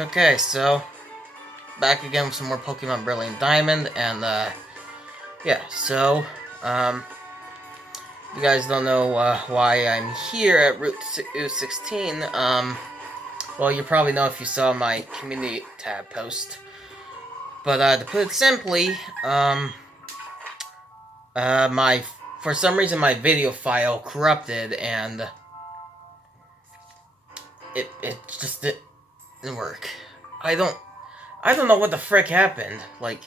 Okay, so back again with some more Pokemon Brilliant Diamond, and yeah, so you guys don't know why I'm here at Route 16. Well, you probably know if you saw my community tab post. But to put it simply, my for some reason my video file corrupted, and it just didn't work. I don't know what the frick happened. Like,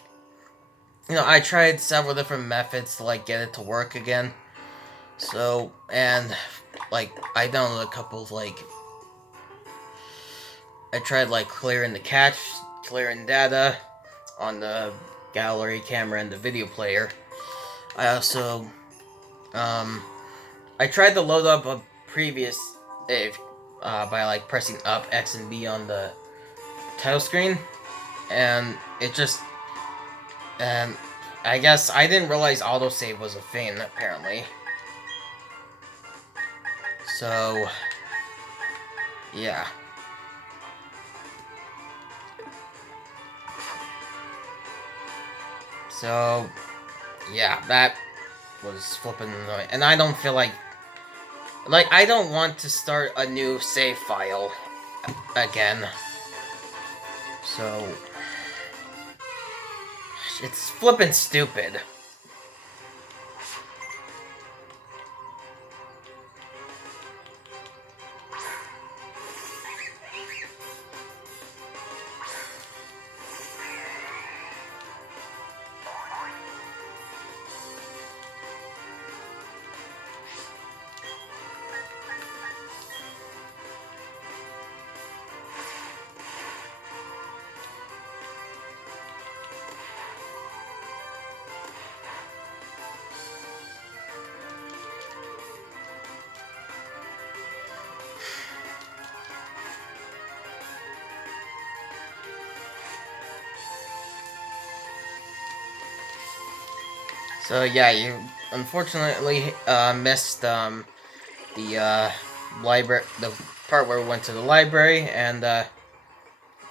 I tried several different methods to like get it to work again. So, and like I downloaded a couple of I tried like clearing the cache, clearing data on the gallery camera and the video player. I also I tried to load up a previous by like pressing up X and B on the title screen, and it just and I guess I didn't realize autosave was a thing apparently. So yeah. So yeah, that was flipping annoying, and I don't feel like I don't want to start a new save file again. So it's flipping stupid. So yeah, you unfortunately missed the library, the part where we went to the library, and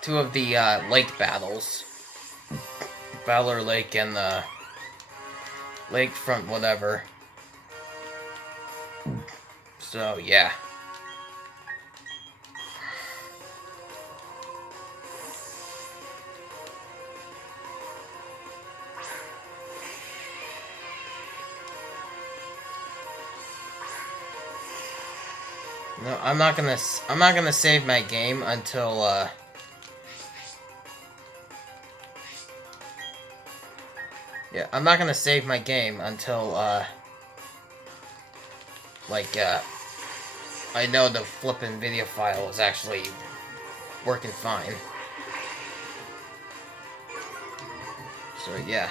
two of the lake battles, Valor Lake and the Lakefront whatever. So yeah. No, I'm not gonna save my game until yeah, I'm not gonna save my game until I know the flippin' video file is actually working fine. So yeah.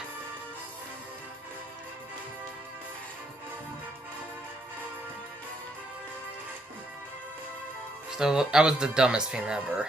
So that was the dumbest thing ever.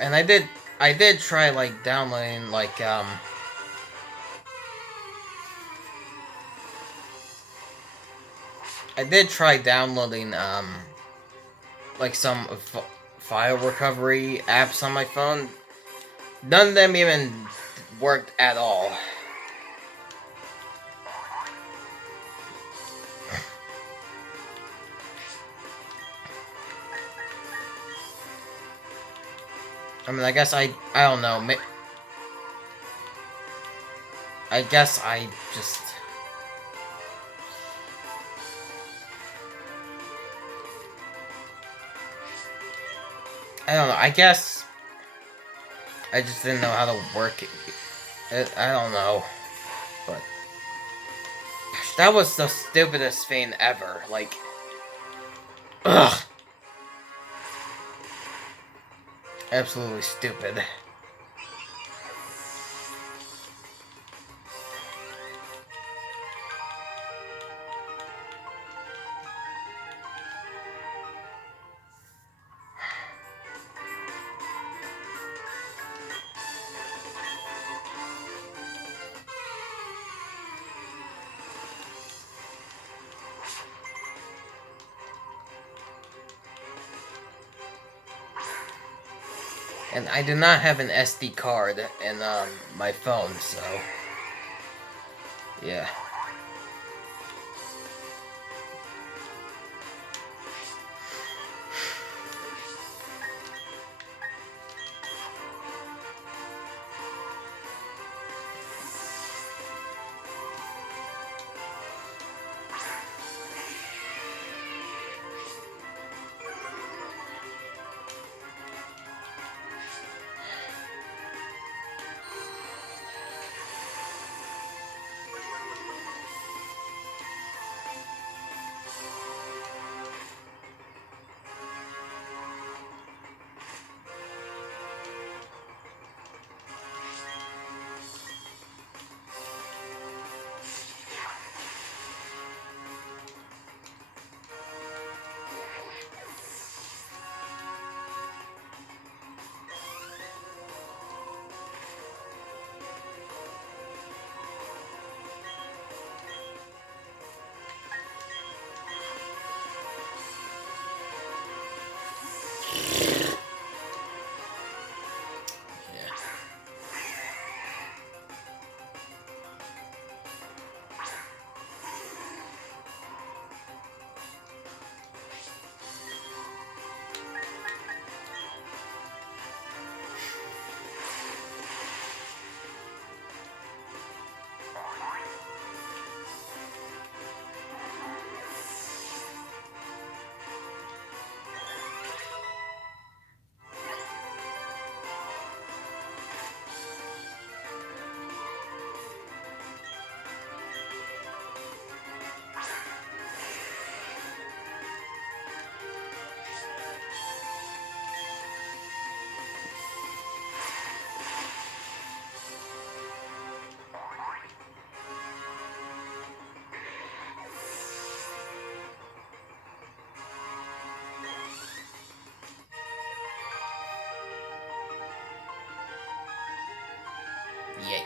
And I did try like downloading I did try downloading like some file recovery apps on my phone. None of them even worked at all. I mean, I guess I don't know. I guess I just I don't know. I guess I just didn't know how to work it. I don't know, but that was the stupidest thing ever. Like, ugh, absolutely stupid. And I do not have an SD card in my phone, so yeah. Yay.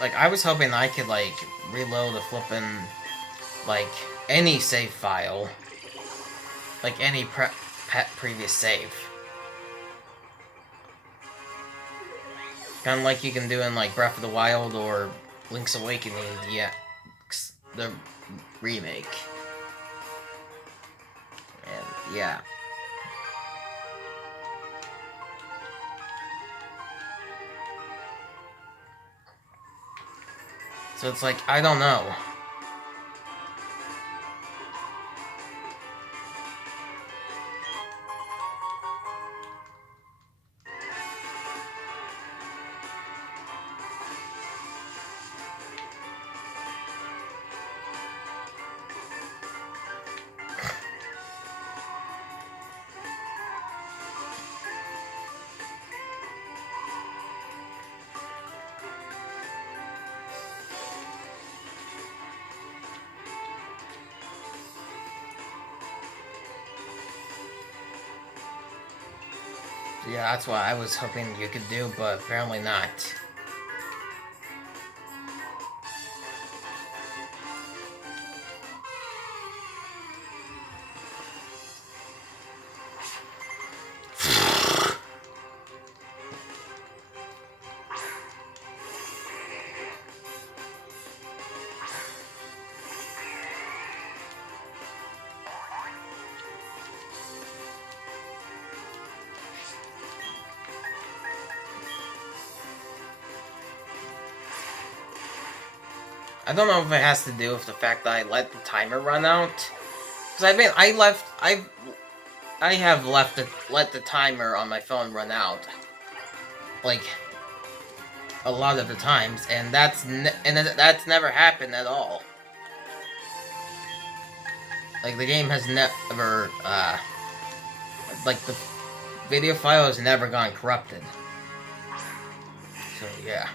Like, I was hoping I could, like, reload a flippin', like, any save file. Like, any previous save. Kind of like you can do in, like, Breath of the Wild or Link's Awakening, yeah. The remake. And, yeah. So it's like, I don't know. Yeah, that's what I was hoping you could do, but apparently not. I don't know if it has to do with the fact that I let the timer run out. Because I have let the timer on my phone run out, like, a lot of the times, and that's never happened at all. Like, the game has never, like, the video file has never gone corrupted. So, yeah.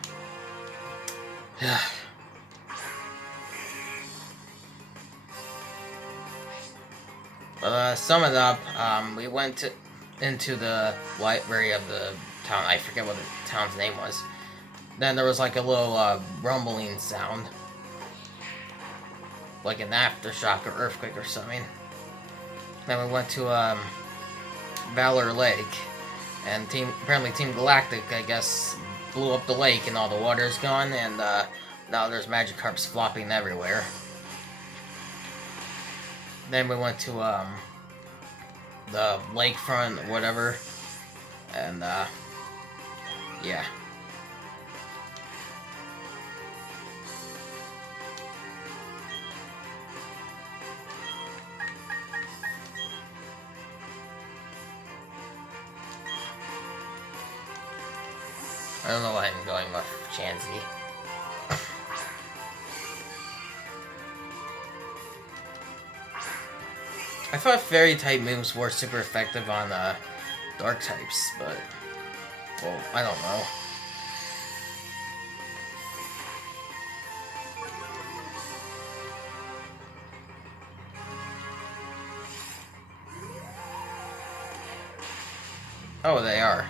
But, sum it up, we went into the library of the town. I forget what the town's name was. Then there was, like, a little, rumbling sound. Like an aftershock or earthquake or something. Then we went to, Valor Lake. And apparently Team Galactic, I guess, blew up the lake and all the water's gone, and, now there's Magikarps flopping everywhere. Then we went to, the lakefront or whatever, and, yeah. I don't know why I'm going with Chansey. I thought fairy type moves were super effective on dark types, but well, I don't know. Oh, they are.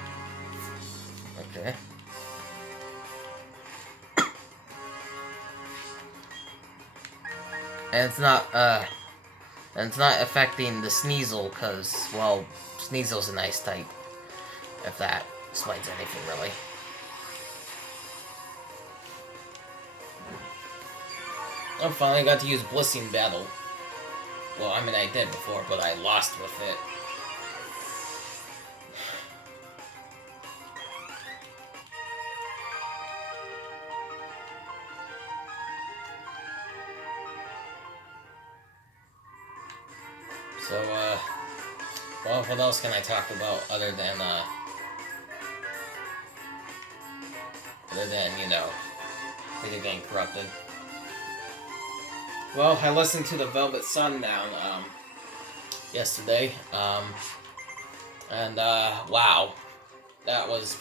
Okay. And it's not affecting the Sneasel, because, well, Sneasel's a nice type. If that explains anything, really. I finally got to use Blissing Battle. Well, I mean, I did before, but I lost with it. So, well, what else can I talk about other than, you know, video getting corrupted? Well, I listened to the Velvet Sundown, yesterday, and, wow. That was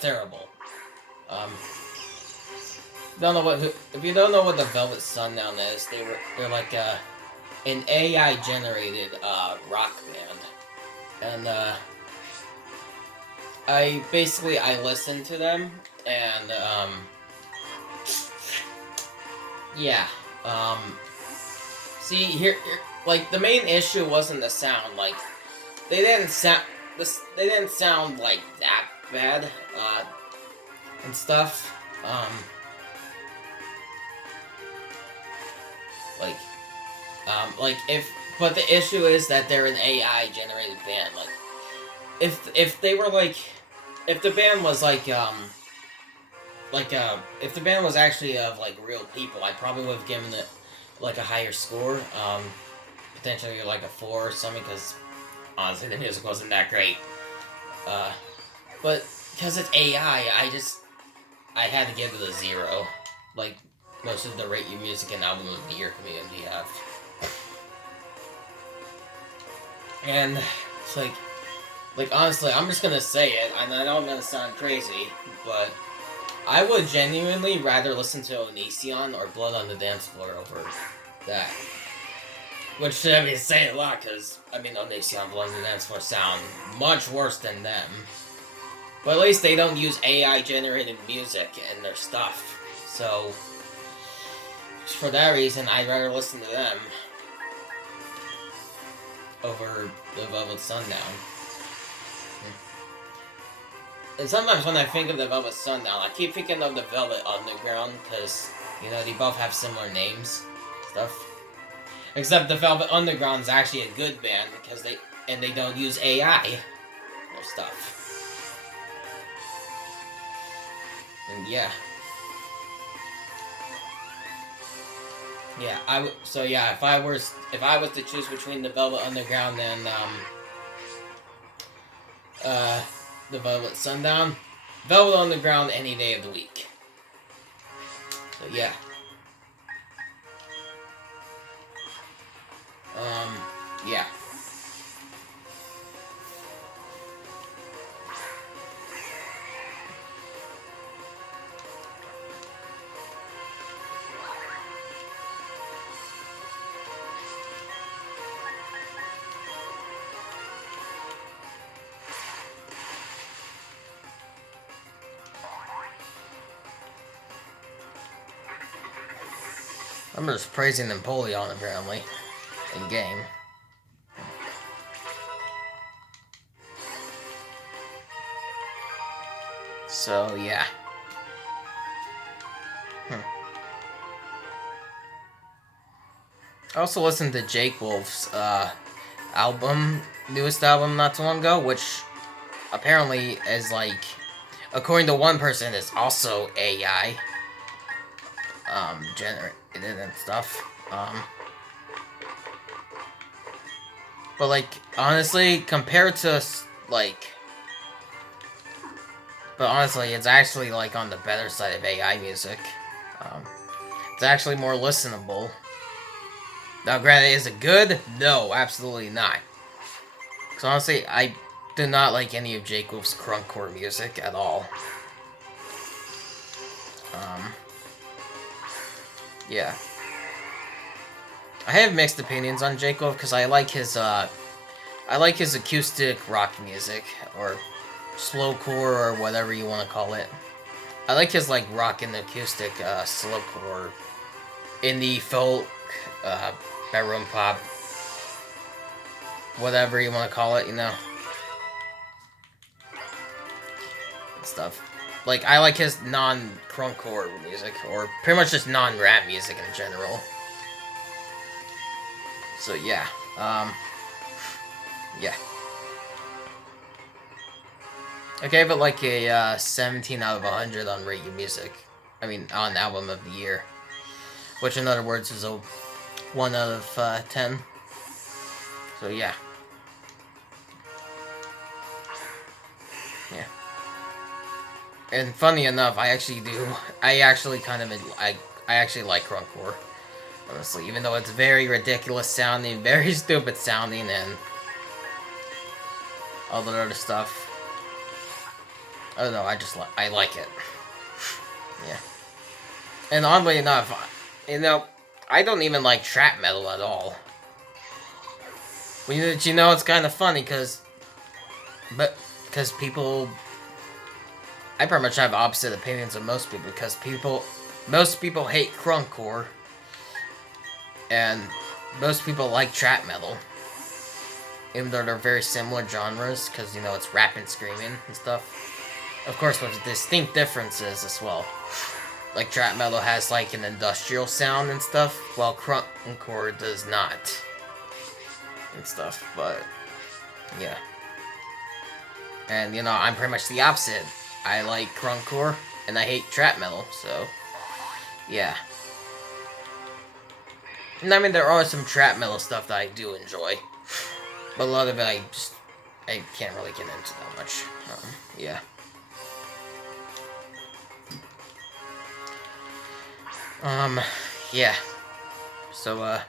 terrible. If you don't know what the Velvet Sundown is, they're like, an AI generated rock band, and I listened to them, and yeah, see here, like, the main issue wasn't the sound. Like, they didn't sound like that bad, and stuff. But the issue is that they're an AI generated band. Like, if they were like, if the band was like, if the band was actually of, like, real people, I probably would have given it, like, a higher score, potentially, like, a 4 or something, because, honestly, the music wasn't that great. But, because it's AI, I had to give it a 0. Like, most of the Rate Your Music and Album of the Year community have. And it's like, honestly, I'm just gonna say it, and I know I'm gonna sound crazy, but I would genuinely rather listen to Onision or Blood on the Dance Floor over that. Which, I mean, is saying a lot, because, I mean, Onision and London Dance sound much worse than them. But at least they don't use AI-generated music in their stuff. So, for that reason, I'd rather listen to them over the Velvet Sundown. And sometimes when I think of the Velvet Sundown, I keep thinking of the Velvet Underground, because, you know, they both have similar names, stuff. Except the Velvet Underground is actually a good band, because they don't use AI in their stuff. And yeah. Yeah, so yeah, if I was to choose between the Velvet Underground and the Velvet Sundown, Velvet Underground any day of the week. So yeah. Yeah. I'm just praising Napoleon apparently in game. So yeah. I also listened to Jake Wolf's newest album not too long ago, which apparently is like, according to one person, is also AI generated and stuff. But like honestly, compared to but honestly, it's actually like on the better side of AI music. It's actually more listenable. Now, granted, is it good? No, absolutely not. Because honestly, I do not like any of Jake Wolf's crunkcore music at all. Yeah. I have mixed opinions on Jake Wolf because I like his acoustic rock music, or slowcore, or whatever you want to call it. I like his like rock and acoustic slowcore, indie folk, bedroom pop, whatever you want to call it, you know, stuff. Like I like his non-crunkcore music, or pretty much just non-rap music in general. So yeah, yeah. I gave it like a 17 out of 100 on Rate Your Music. I mean, on Album of the Year. Which, in other words, is a 1 out of 10. So, yeah. Yeah. And funny enough, I actually like crunkcore. Honestly, even though it's very ridiculous sounding, very stupid sounding, and all that other stuff. I don't know, I like it. Yeah. And oddly enough, you know, I don't even like trap metal at all. Well, you know, it's kind of funny, because people, I pretty much have opposite opinions of most people, because most people hate crunkcore, and most people like trap metal. Even though they're very similar genres, because, you know, it's rap and screaming and stuff. Of course, with distinct differences as well. Like, trap metal has, like, an industrial sound and stuff, while crunkcore does not. And stuff, but, yeah. And, you know, I'm pretty much the opposite. I like crunkcore, and I hate trap metal, so, yeah. And I mean, there are some trap metal stuff that I do enjoy. But a lot of it, I can't really get into that much. Yeah. Yeah. So, what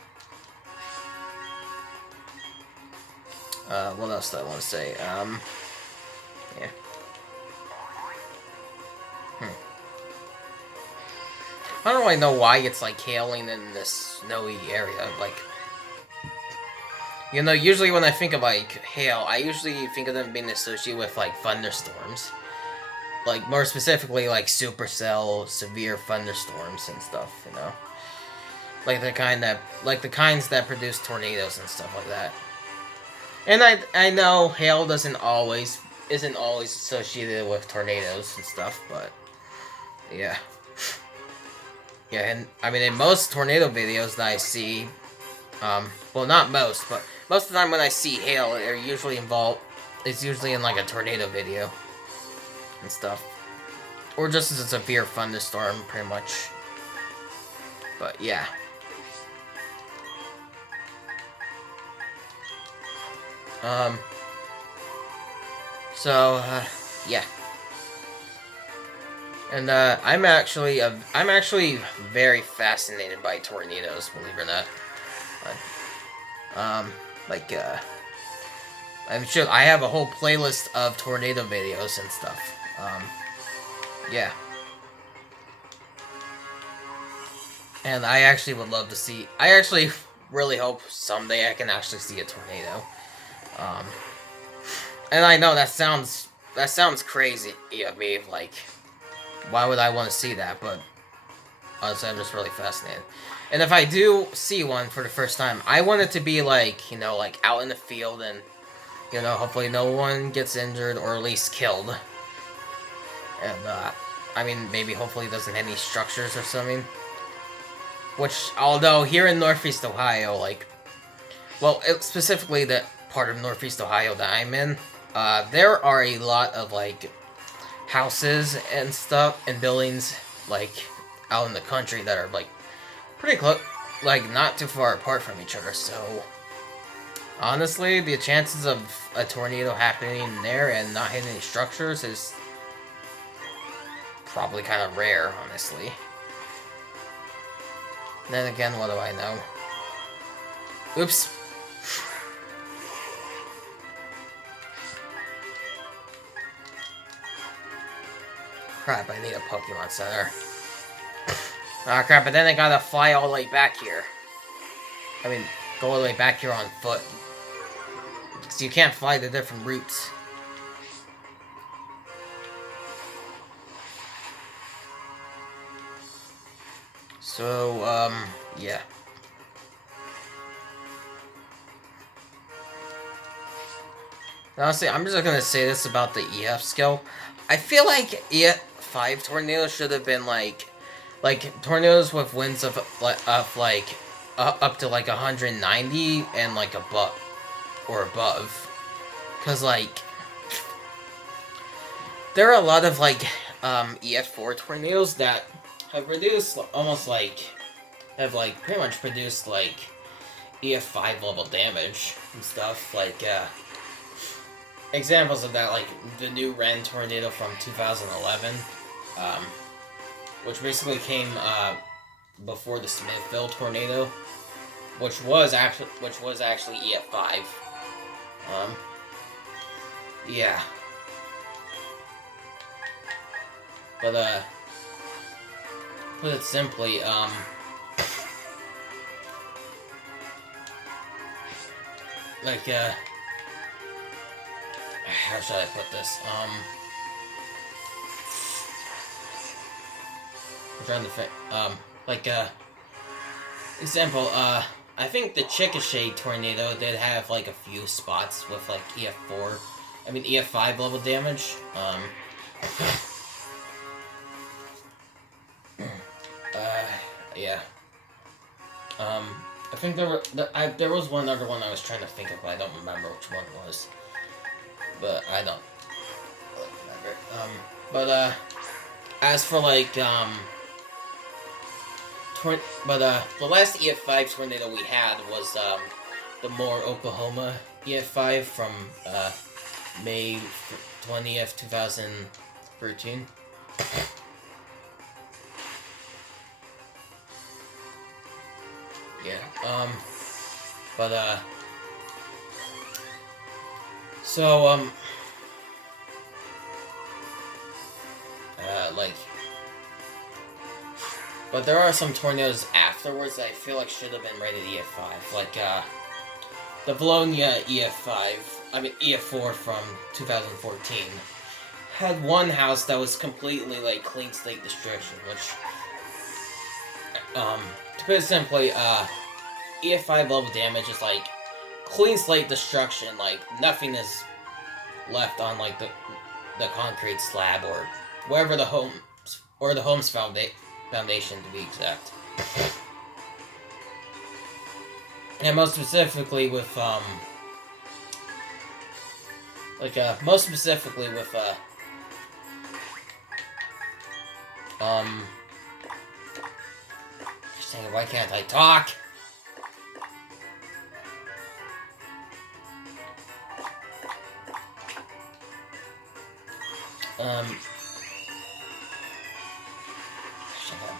else do I want to say? Yeah. I don't really know why it's, like, hailing in this snowy area. Like, You know, usually when I think of like hail, I usually think of them being associated with like thunderstorms. Like more specifically like supercell severe thunderstorms and stuff, you know. Like the kinds that produce tornadoes and stuff like that. And I know hail isn't always associated with tornadoes and stuff, but yeah. Yeah, and I mean in most tornado videos that I see, well not most, but most of the time when I see hail, it's usually in like a tornado video and stuff. Or just as a severe thunderstorm, pretty much. But yeah. Yeah. And I'm actually very fascinated by tornadoes, believe it or not. Like I'm sure I have a whole playlist of tornado videos and stuff. Yeah. And I actually would love to see. I actually really hope someday I can actually see a tornado. And I know that sounds crazy of me. Like, why would I want to see that? But honestly, I'm just really fascinated. And if I do see one for the first time, I want it to be like, you know, like out in the field, and you know, hopefully no one gets injured or at least killed. And I mean, maybe hopefully it doesn't hit any structures or something. Which, although here in Northeast Ohio, like, well, specifically the part of Northeast Ohio that I'm in, there are a lot of, like, houses and stuff and buildings, like, out in the country that are, like, pretty close, like, not too far apart from each other, so honestly, the chances of a tornado happening there and not hitting any structures is probably kind of rare, honestly. Then again, what do I know? Oops. Crap, I need a Pokemon Center. Ah, crap, but then I gotta fly all the way back here. I mean, go all the way back here on foot. Because you can't fly the different routes. So, yeah. Honestly, I'm just gonna say this about the EF skill. I feel like EF5 tornadoes should have been like tornadoes with winds of like up to like 190 and like above or above. Cause like there are a lot of like EF4 tornadoes that have produced almost like pretty much produced like EF5 level damage and stuff. Like examples of that, like the new Ren tornado from 2011, which basically came before the Smithville tornado, which was actually EF5. Yeah. But put it simply, like how should I put this? I'm trying to think. Like example, I think the Chickasha tornado did have like a few spots with like EF4, I mean EF5 level damage. Yeah. I think there was one other one I was trying to think of, but I don't remember which one it was. But I don't remember. But as for like the last EF5 tornado we had was the Moore, Oklahoma EF5 from May 20th, 2013. Yeah. So like, but there are some tornadoes afterwards that I feel like should have been rated EF5. Like the Valonia EF5, I mean EF4 from 2014, had one house that was completely like clean slate destruction, which, to put it simply, EF5 level damage is like clean slate destruction, like nothing is left on like the concrete slab or wherever the home's foundation to be exact. And most specifically with just saying, why can't I talk? I'm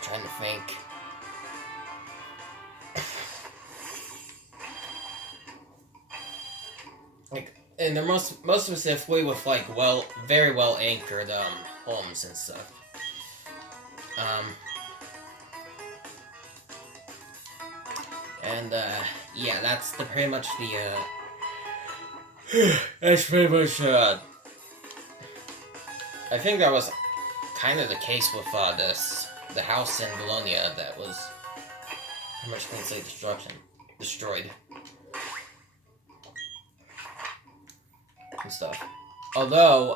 trying to think. Like, and they're most specifically with like very well anchored homes and stuff. And yeah, that's pretty much that's pretty much I think that was kind of the case with the house in Bologna that was pretty much clean slate destroyed and stuff. Although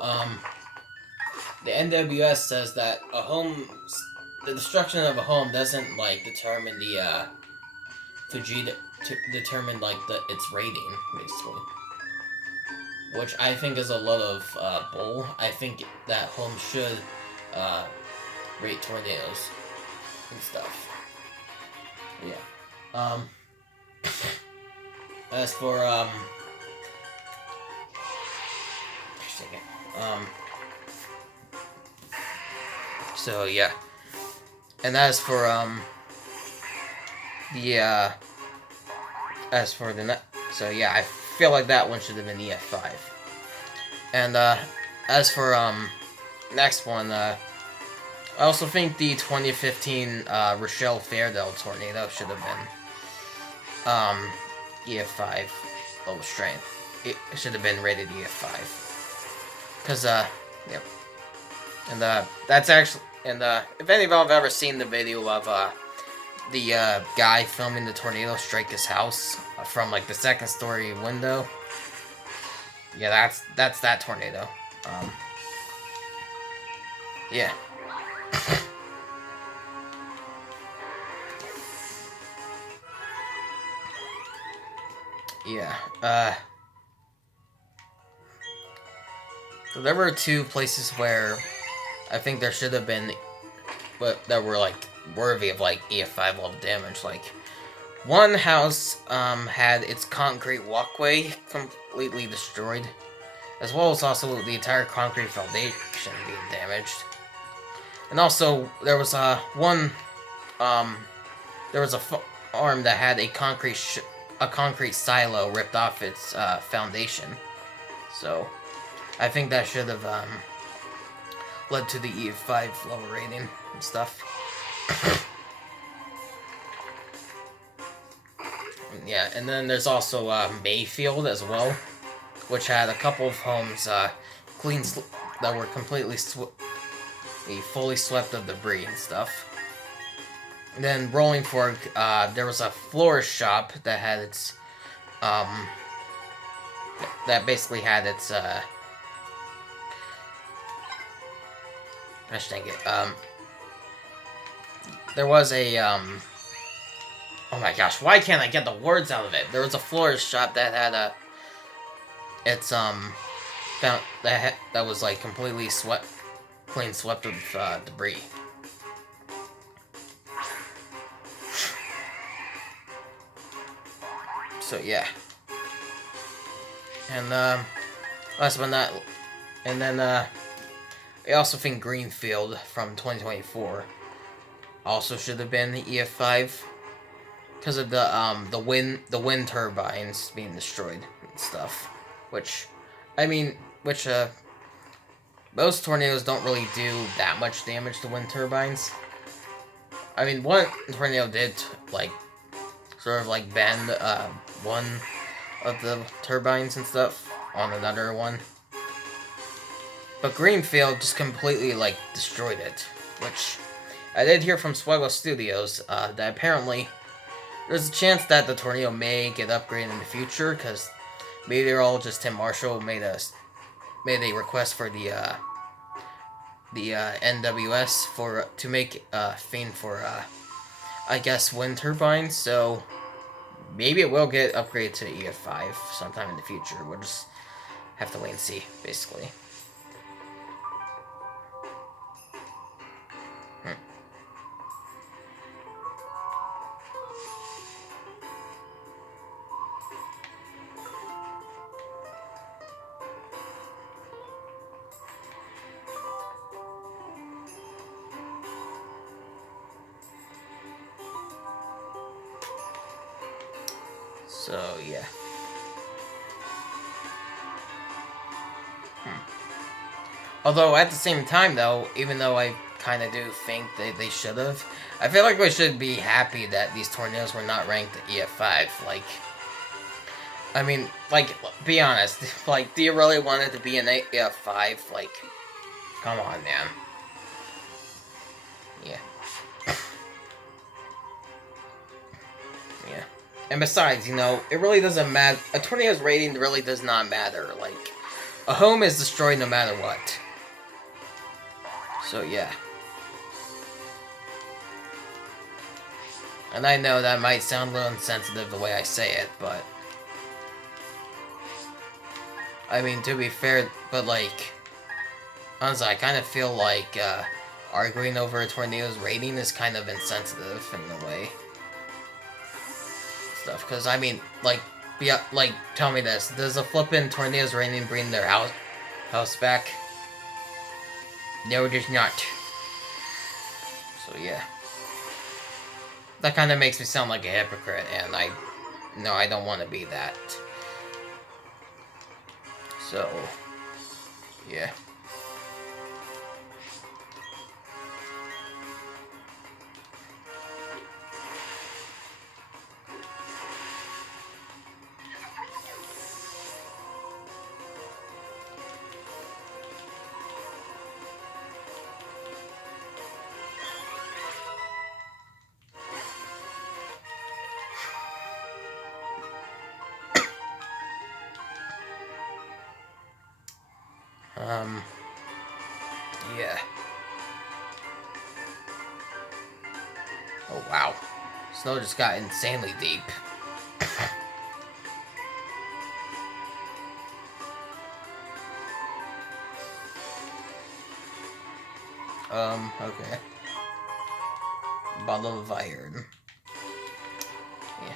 the NWS says that the destruction of a home doesn't like determine the determine like its rating, basically. Which I think is a lot of bull. I think that homes should rate tornadoes and stuff. Yeah. As for so yeah. And as for so yeah, I feel like that one should have been EF5. And as for next one, I also think the 2015 Rochelle Fairdale tornado should have been EF5 low strength. It should have been rated EF5. Cause yep. And that's actually, and if any of y'all have ever seen the video of the guy filming the tornado strike his house from like the second story window, yeah, that's that tornado. Yeah. Yeah. So there were two places where I think there should have been, but that were like worthy of like EF5 level damage. Like one house had its concrete walkway completely destroyed, as well as also the entire concrete foundation being damaged. And also there was there was a farm that had a concrete silo ripped off its foundation. So I think that should have led to the EF5 level rating and stuff. Yeah, and then there's also Mayfield as well, which had a couple of homes that were completely fully swept of debris and stuff. And then Rolling Fork, there was a florist shop that had its that basically had its I should think it. There was a oh my gosh, why can't I get the words out of it? There was a florist shop that had that was like completely clean swept of debris. So yeah. And last but not, and then I also think Greenfield from 2024 also should have been the EF5 because of the wind turbines being destroyed and stuff. Which most tornadoes don't really do that much damage to wind turbines. I mean, one tornado did like sort of like bend one of the turbines and stuff on another one. But Greenfield just completely, like, destroyed it. Which, I did hear from Swaggle Studios, that apparently there's a chance that the Tornado may get upgraded in the future, because Meteorologist just Tim Marshall made a request for the NWS to make Fiend for I guess wind turbines. So maybe it will get upgraded to EF5 sometime in the future. We'll just have to wait and see, basically. So, yeah. Although, at the same time, though, even though I kind of do think they should have, I feel like we should be happy that these tornadoes were not ranked at EF5. Like, I mean, like, be honest. Like, do you really want it to be an EF5? Like, come on, man. Yeah. Yeah. And besides, you know, it really doesn't matter. A tornado's rating really does not matter. Like, a home is destroyed no matter what. So, yeah. And I know that might sound a little insensitive the way I say it, but... I mean, to be fair, but, like... Honestly, I kind of feel like, arguing over a tornado's rating is kind of insensitive in a way. Stuff, because, I mean, like, tell me this. Does a flippin' tornado's rating bring their house back? No, it does not. So, yeah. That kind of makes me sound like a hypocrite, and I don't want to be that. So, yeah. Yeah. Oh, wow. Snow just got insanely deep. Okay. Bottle of iron. Yeah.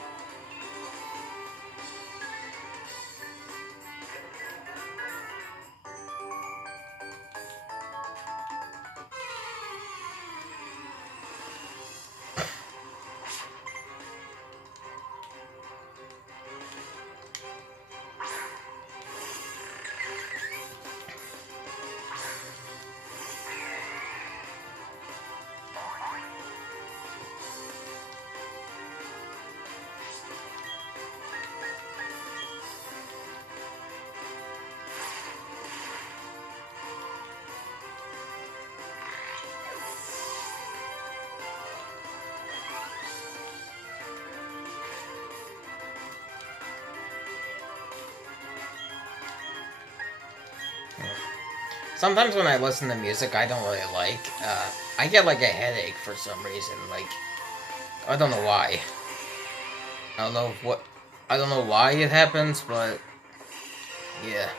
Sometimes when I listen to music I don't really like, I get like a headache for some reason. Like, I don't know why. I don't know why it happens, but yeah.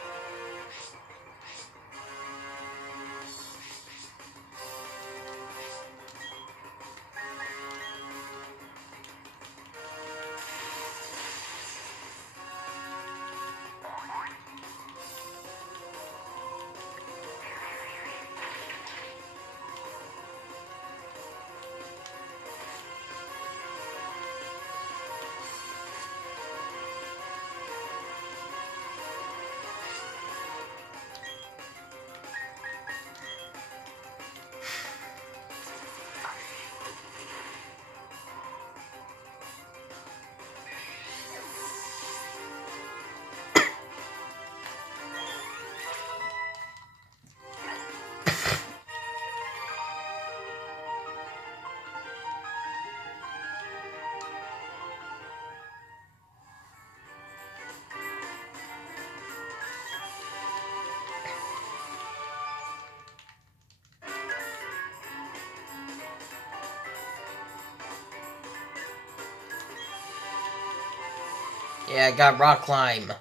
Yeah, I got rock climb.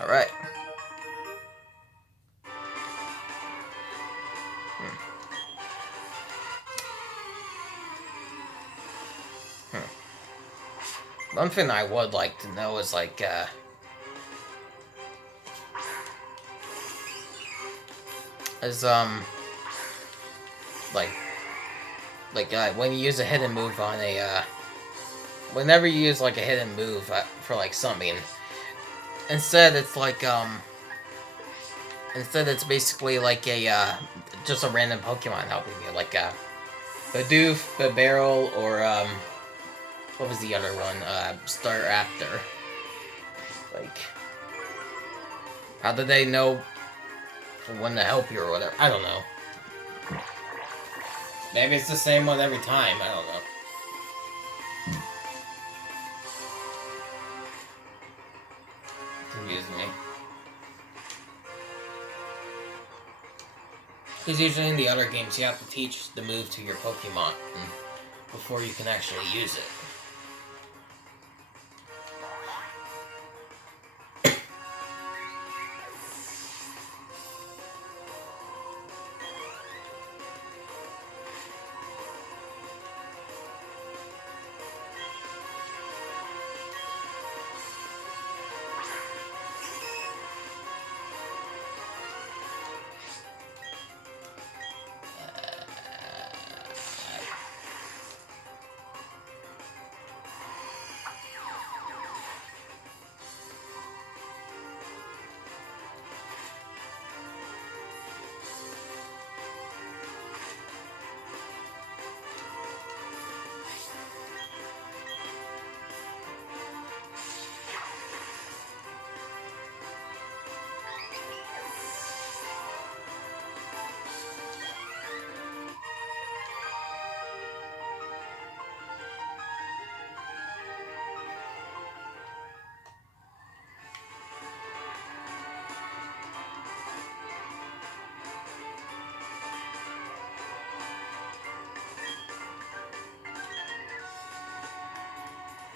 Alright. One thing I would like to know is like is like when you use a hidden move on a whenever you use like a hidden move for like something, instead it's like instead it's basically like a just a random Pokemon helping you, like Bidoof, Barrel, or what was the other one? Staraptor. Like, how do they know when to help you or whatever? I don't know. Maybe it's the same one every time. I don't know. Confusing me. Because usually in the other games, you have to teach the move to your Pokemon before you can actually use it.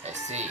I see.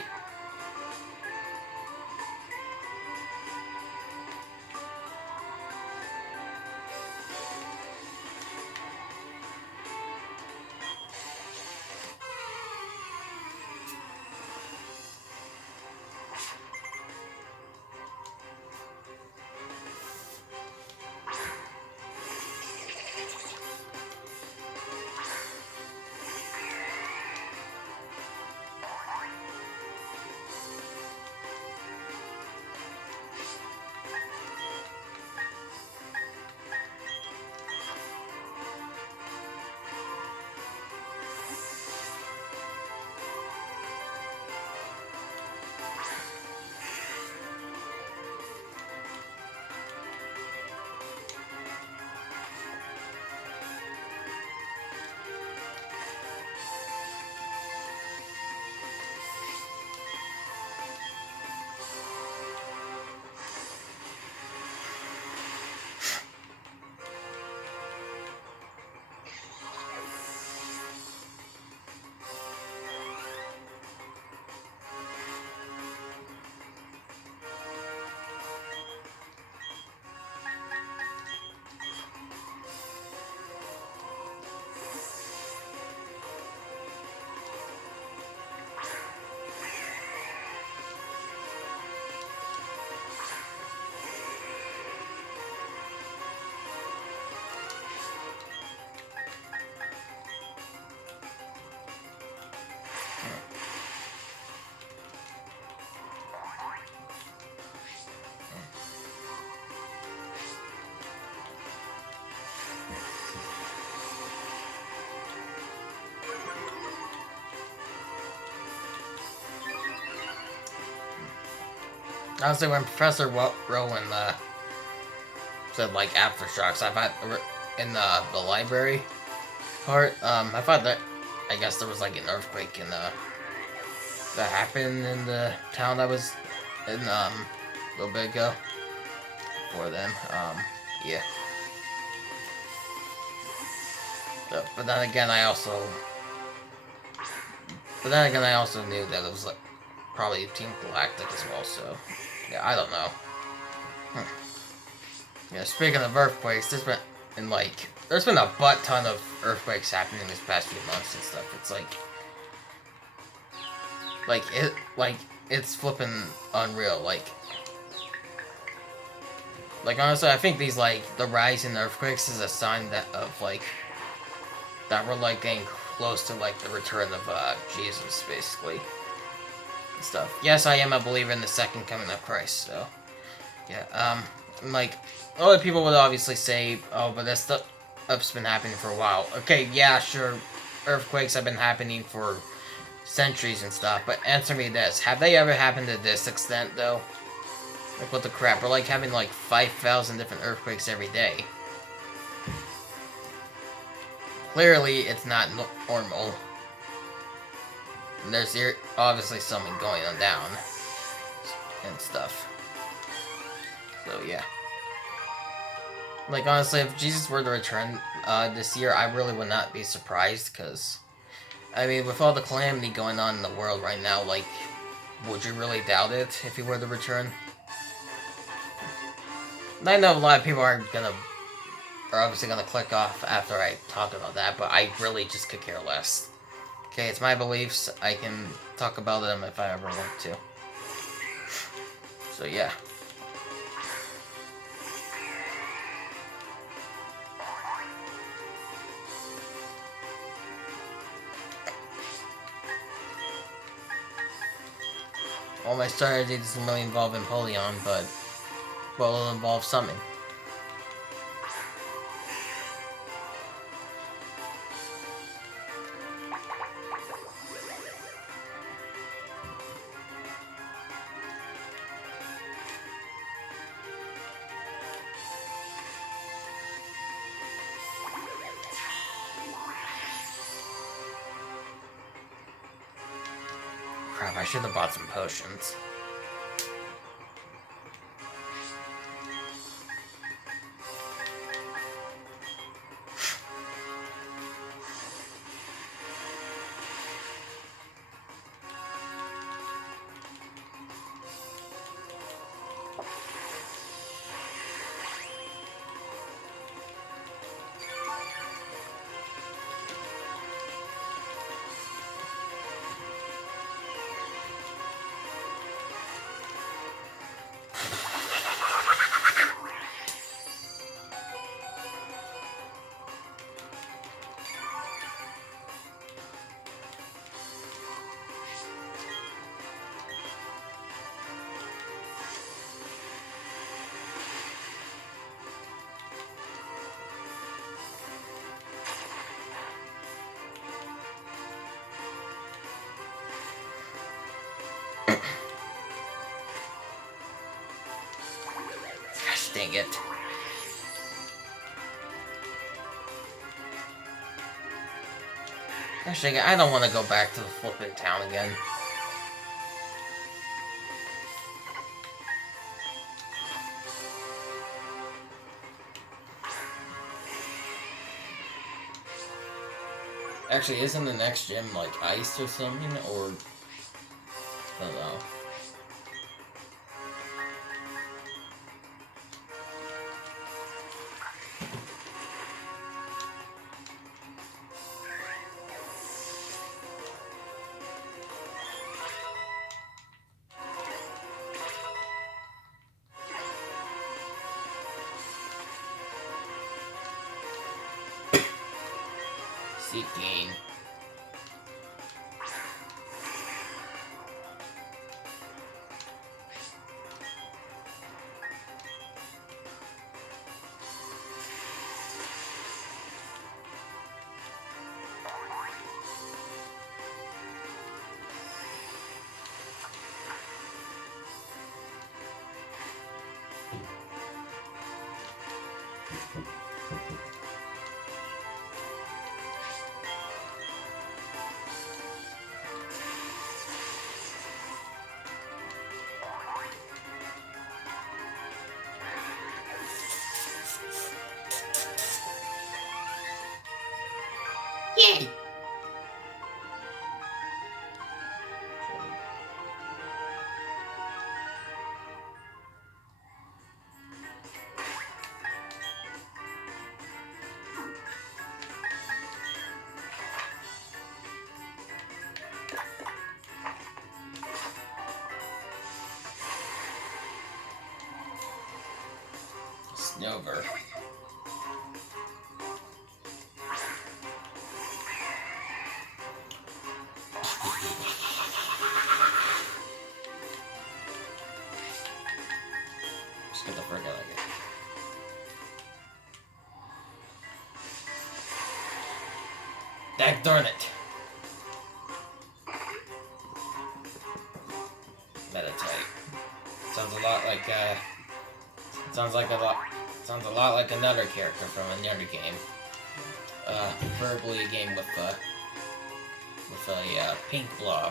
Honestly, when Professor Rowan said like aftershocks, I thought in the library part, I thought that I guess there was like an earthquake in that happened in the town I was in a little bit ago. Before then, yeah. But then again, I also knew that it was like probably Team Galactic as well. So yeah, I don't know. Yeah, speaking of earthquakes, there's been a butt ton of earthquakes happening this past few months and stuff. It's like it's flipping unreal. Like honestly, I think these the rise in earthquakes is a sign that we're getting close to the return of Jesus, basically and stuff. Yes, I am a believer in the second coming of Christ. So yeah, like a lot of people would obviously say, oh, but that stuff's been happening for a while. Okay, yeah, sure, earthquakes have been happening for centuries and stuff, but answer me this: have they ever happened to this extent though? Like what the crap? We're having 5,000 different earthquakes every day. Clearly, it's not normal. And there's obviously something going on down and stuff. So yeah. Honestly, if Jesus were to return this year, I really would not be surprised, because I mean, with all the calamity going on in the world right now, would you really doubt it if he were to return? I know a lot of people are obviously gonna click off after I talk about that, but I really just could care less. Okay, it's my beliefs. I can talk about them if I ever want to. So yeah. All my strategy doesn't really involve Empoleon, but it'll involve something. Crap, I should have bought some potions. Gosh dang it. Gosh dang it, I don't want to go back to the flippin' town again. Actually, isn't the next gym ice or something, or I don't know. Seeking. Snover. Just get the frick out of here. Dag darn it! Meditate. Sounds a lot like sounds a lot like another character from another game. Preferably a game with a pink blob.